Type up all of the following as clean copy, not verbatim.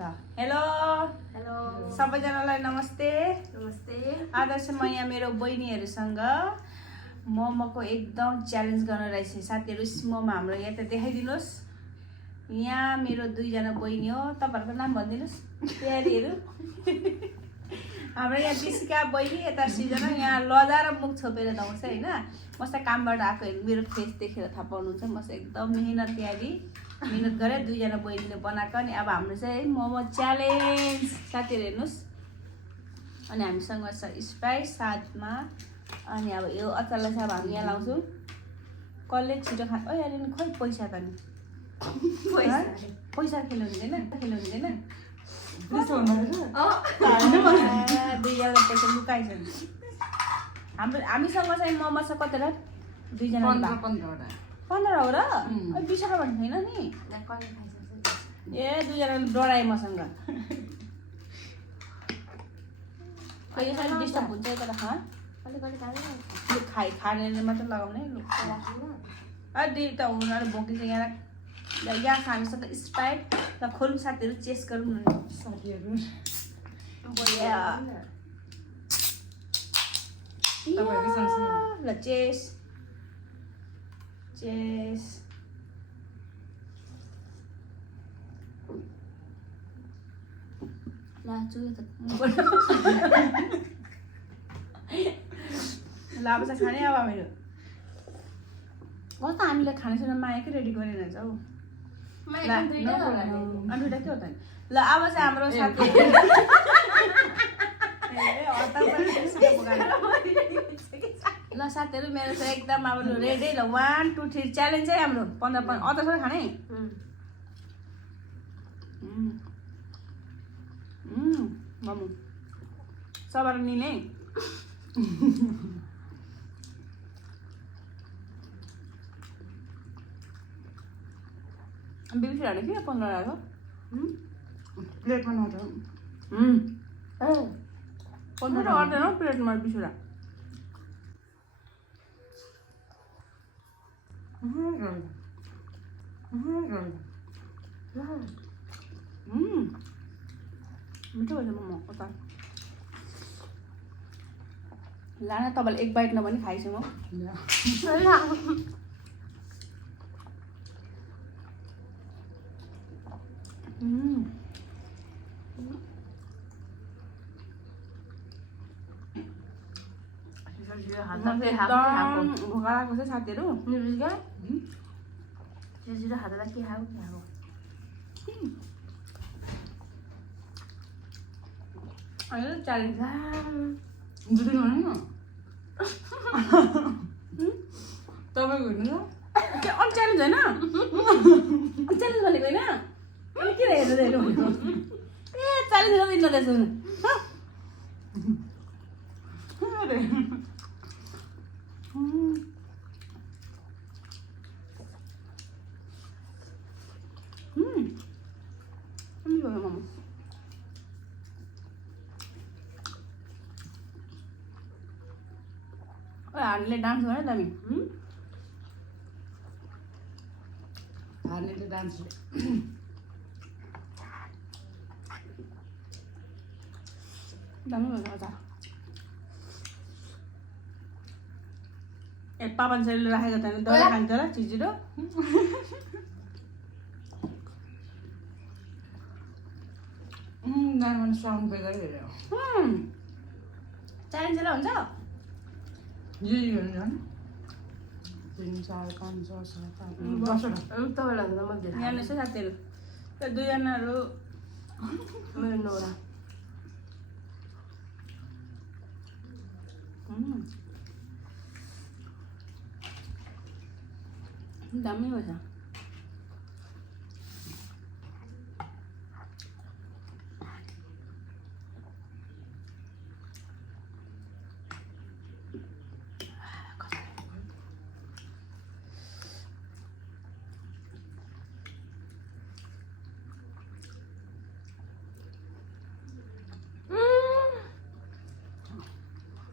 Hello hello सबैजनालाई नमस्ते। नमस्ते। आज चाहिँ म यहाँ मेरो बहिनीहरूसँग मोमोको एकदम च्यालेन्ज गर्न रहेछ। साथीहरू मोमो हाम्रो यहाँ त देखाइदिनुहोस्। यहाँ मेरो दुईजना बहिनी हो, तपाईँहरूको नाम भनिदिनुहोस् प्यारीहरू। हाम्रो यहाँ बिसिका बहिनी, यता सृजना, यहाँ लजाएर मुख छोपेर धाउँछ होइन। मस्त कामबाट आएकोहरू मेरो फेस देखेर थाहा पाउनुहुन्छ। मस्त एकदम मिहिनेत गरेर दुईजना बहिनीले बनाएको। अनि अब हाम्रो चाहिँ मोमो च्यालेन्ज साथीहरू हेर्नुहोस्। अनि हामीसँग छ स्प्राइट साथमा। अनि अब यो अचारलाई चाहिँ अब हामी यहाँ लाउँछौँ। कसले छिटो खा अहिले खोइ पैसा त नि पैसा खेल्नु हुँदैन दुईजना पैसा लुकाइछ नि। हामीसँग चाहिँ मोमो छ कतिवटा दुईजना 15 हो र 20 भन्ने छैन नि। ए दुईजनाले डराए मसँग। डिस्टर्ब हुन्छ तर खाने मात्र लगाउने दुईवटा उनीहरू बोकिन्छ। यहाँ खानुस् त स्प्राइट ल खोलौँ साथीहरू, चेस गरौँ न साथीहरू। ल चेस अब चाहिँ खाने। अब मेरो कस्तो हामीले खानेसँग मायाकै रेडी गरेन हौ। दुइटा के हो त। ल अब चाहिँ हाम्रो साथी ल साथीहरू मेरो चाहिँ एकदम अब रेडी। ल 1 2 3 च्यालेन्ज है हाम्रो। 15 अचार खाने। मोमो सबर निने बिबिसी हाल्यो कि 15 राख्यो प्लेटमा नहुँदैन। 15 अट्दैन हौ प्लेटमा 20 वटा। मिठो भएछ मोमो अचार। लान तपाईँले एक बाइट नभनी खाइछु म। भोका लागेको छ साथीहरू। अहिले च्यालेन्ज तपाईँको हेर्नु त्यो अनि च्यालेन्ज होइन च्यालेन्ज भनेको होइन। अनि किन हेर्नु ए च्यालेन्ज गर्दैन रहेछ। मोमो हार्नेले डान्स गर्यो दामी। हार्नेले डान्स दामी भयो अचार। ए पापन शरीरले राखेको त दही खान्छ र छिटो। साउन्ड पे गरेर च्यालेन्ज हुन्छ। 3 4 5 6 7 8 यहाँ साथीहरू दुईजनाहरू मेरो नौरा। दामी भएछ।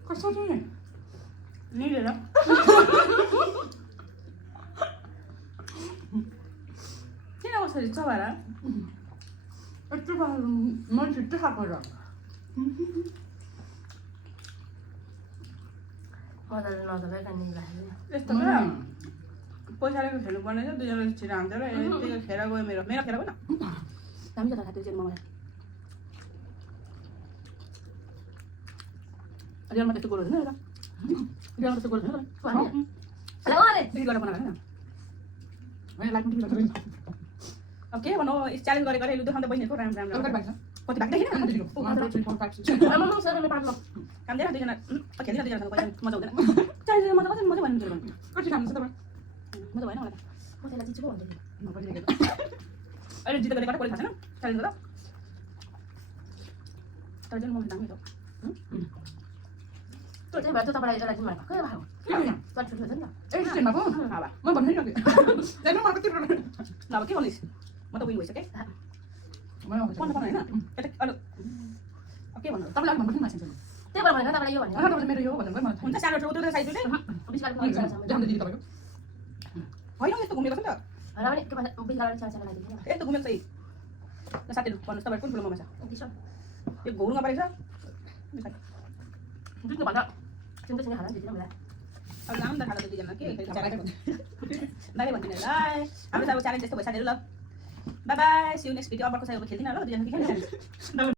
कसरी निलेर किन कसरी चबाएर यत्रो मन छिट्टो खाएको र मजाले नजगाइकन निकाल्यो यस्तो क्या पैसाले खेल्नु पर्ने छ दुईजना छिटो हान्छ र यतिको खेर गयो मेरो खेर गयो न दामी छ त त्यो चाहिँ मलाई रियलमा त्यस्तो गोल हुँदैन रियलमा त्यस्तो गोल हुँदैन बिक्री गरेर बनाएको होइन मैले लाइक पनि गर्दैन अब के भन्नु च्यालेन्ज गरेको लु देखाउँ त बहिनीहरूको राम्रो राम्रो कति बाइक छ कति भाग देखिन 1 2 3 4 5 6 आमामा सरले पार्लो काम दिएर दुईजना खेल्दिनँ दुईजनासँग पैसा मजा हुँदैन च्यालेन्ज मजा कति मजा भन्नु तिमीहरू कति खानुहुन्छ तपाईँ मजा भएन मलाई त म त्यसलाई जित्छु पो भन्दै म पनि देखेँ अहिले जितेको देखाएर कसले थाहा छैन च्यालेन्ज गर्दा तर चाहिँ म दामी छ त्यो चाहिँ भएर त तपाईँलाई एउटा दिनमा कहिले खाऊ तर छुट्टी हुन्छ नि त ए स्टेनमा पो हावा म भन्नै नगे हेर्नु म कति ल अब के भन्दैछ म त विन भइसकेँ म पढ्नु पर्ने होइन यता अरू अब के भन्नु तपाईँलाई भन्नु पनि मान्छे त्यही भएर भनेको तपाईँलाई यो भन्ने तपाईँले मेरो यो भन्नु भयो मलाई हुन्छ सानो ठुलो त्यो साइज चाहिँ बिस्कालको थाहा सानो छैन जान्दै दिदी तपाईँको होइन यस्तो घुमेको छ नि त र पनि के भन्छ बिस्कालको सानो सानो लगाइदिनु यस्तो घुमेको चाहिँ ल साथीहरू भन्नुहोस् तपाईँ कुन ठुलो मोमो छ त्यसो यो घौरुमा परेको छ दुधको भन्दा सँगसँगै खाना दिदिनँ मलाई अब जानु त खाँदा दुईजना के बाई भन्दिनँ ल हाम्रो त अब च्यालेन्ज त्यस्तो भयो साथीहरू ल bye bye see you next video अब अर्को साइड खेल्दिनँ ल दुईजना के खेल्ने